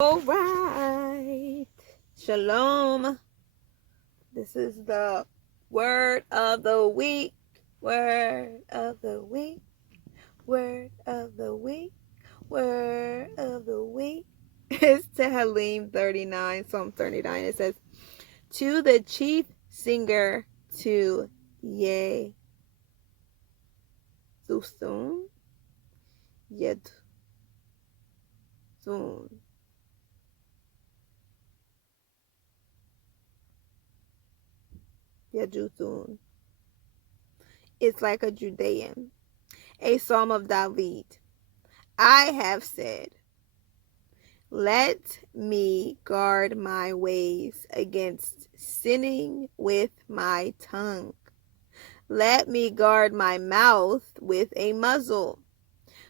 All right. Shalom. This is the word of the week. Word of the week. Word of the week. Word of the week. It's Tehillim 39, Psalm 39. It says, to the chief singer, to Yedutun, Yedutun. Yajuthun. It's like a Judean. A psalm of David. I have said, let me guard my ways against sinning with my tongue. Let me guard my mouth with a muzzle,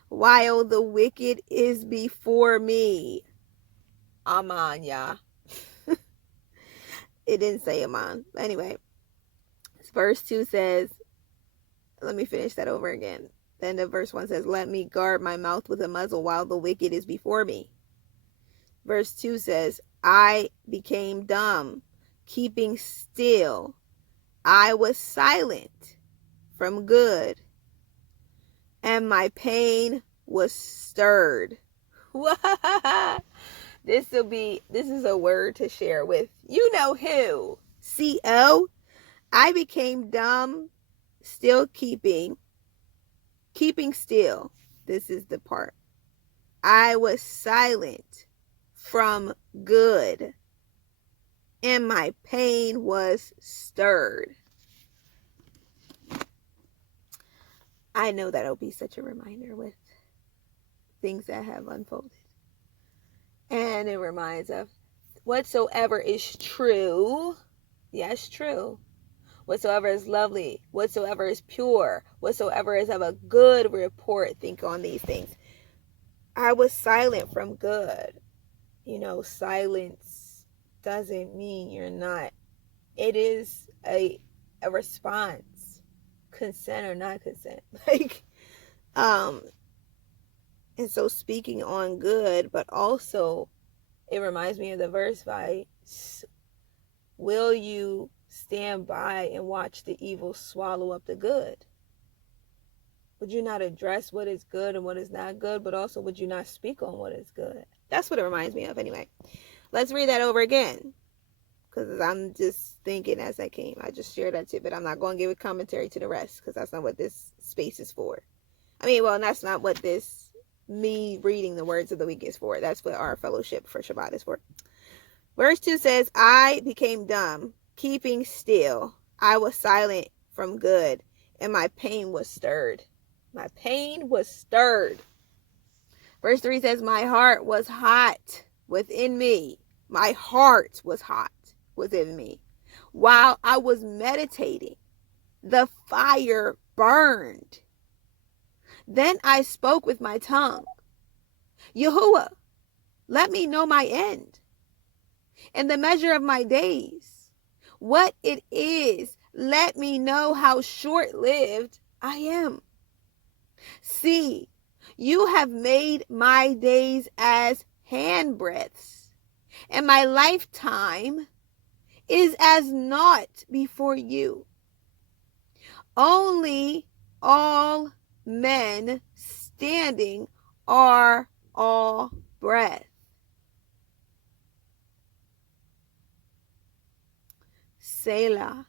while the wicked is before me. Aman, Yah. It didn't say Aman. Anyway, verse 2 says, let me finish that over again. Then the verse 1 says, let me guard my mouth with a muzzle while the wicked is before me. Verse 2 says, I became dumb, keeping still. I was silent from good, and my pain was stirred. This is a word to share with you know who. C-O. I became dumb, still keeping still. This is the part. I was silent from good, and my pain was stirred. I know that'll be such a reminder with things that have unfolded. And it reminds of whatsoever is true. Yes, true. Whatsoever is lovely, whatsoever is pure, whatsoever is of a good report, think on these things. I was silent from good. You know, silence doesn't mean you're not. It is a response, consent or not consent. And so speaking on good, but also it reminds me of the verse by, will you stand by and watch the evil swallow up the good? Would you not address what is good and what is not good, but also would you not speak on what is good? That's what it reminds me of anyway. Let's read that over again, because I'm just thinking as I came. I just shared that tip, but I'm not going to give a commentary to the rest, because that's not what this space is for. I mean, well, that's not what me reading the words of the week is for. That's what our fellowship for Shabbat is for. Verse 2 says, I became dumb, keeping still. I was silent from good, and my pain was stirred. My pain was stirred. Verse 3 says, my heart was hot within me. My heart was hot within me. While I was meditating, the fire burned. Then I spoke with my tongue. Yahuah, let me know my end and the measure of my days. What it is, let me know how short-lived I am. See, you have made my days as handbreadths, and my lifetime is as naught before you. Only all men standing are all breath. Selah.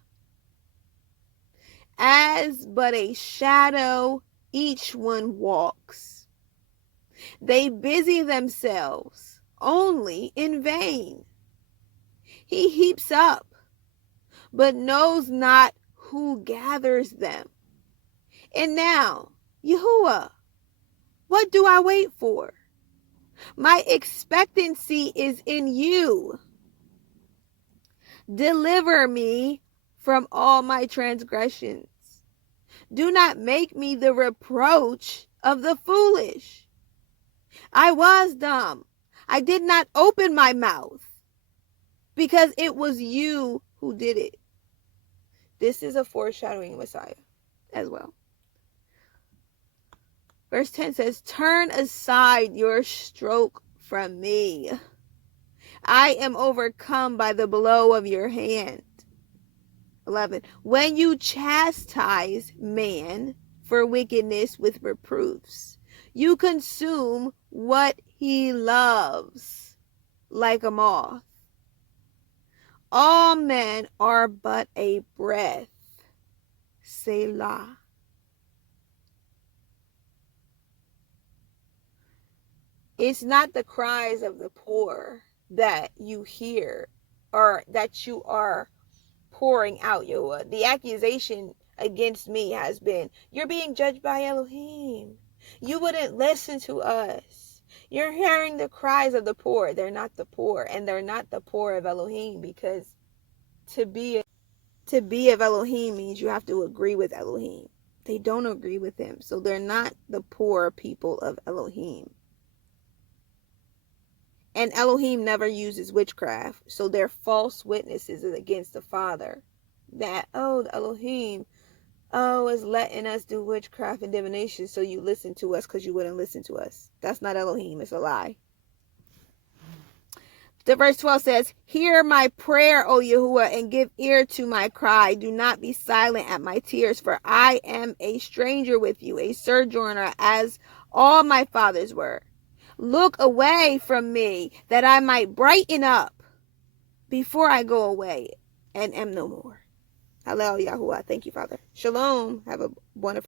As but a shadow each one walks. They busy themselves only in vain. He heaps up, but knows not who gathers them. And now, Yahuah, what do I wait for? My expectancy is in you. Deliver me from all my transgressions. Do not make me the reproach of the foolish. I was dumb. I did not open my mouth, because it was you who did it. This is a foreshadowing of Messiah as well. Verse 10 says, turn aside your stroke from me. I am overcome by the blow of your hand. 11. When you chastise man for wickedness with reproofs, you consume what he loves like a moth. All men are but a breath. Selah. It's not the cries of the poor that you hear or that you are pouring out, Yahuah. The accusation against me has been, you're being judged by Elohim. You wouldn't listen to us. You're hearing the cries of the poor. They're not the poor, and they're not the poor of Elohim, because to be of Elohim means you have to agree with Elohim. They don't agree with him, so they're not the poor people of Elohim. And Elohim never uses witchcraft, so they're false witnesses against the Father. That, the Elohim, is letting us do witchcraft and divination so you listen to us because you wouldn't listen to us. That's not Elohim, it's a lie. The verse 12 says, hear my prayer, O Yahuah, and give ear to my cry. Do not be silent at my tears, for I am a stranger with you, a sojourner, as all my fathers were. Look away from me, that I might brighten up before I go away and am no more. HalleluYah. Thank you, Father. Shalom. Have a wonderful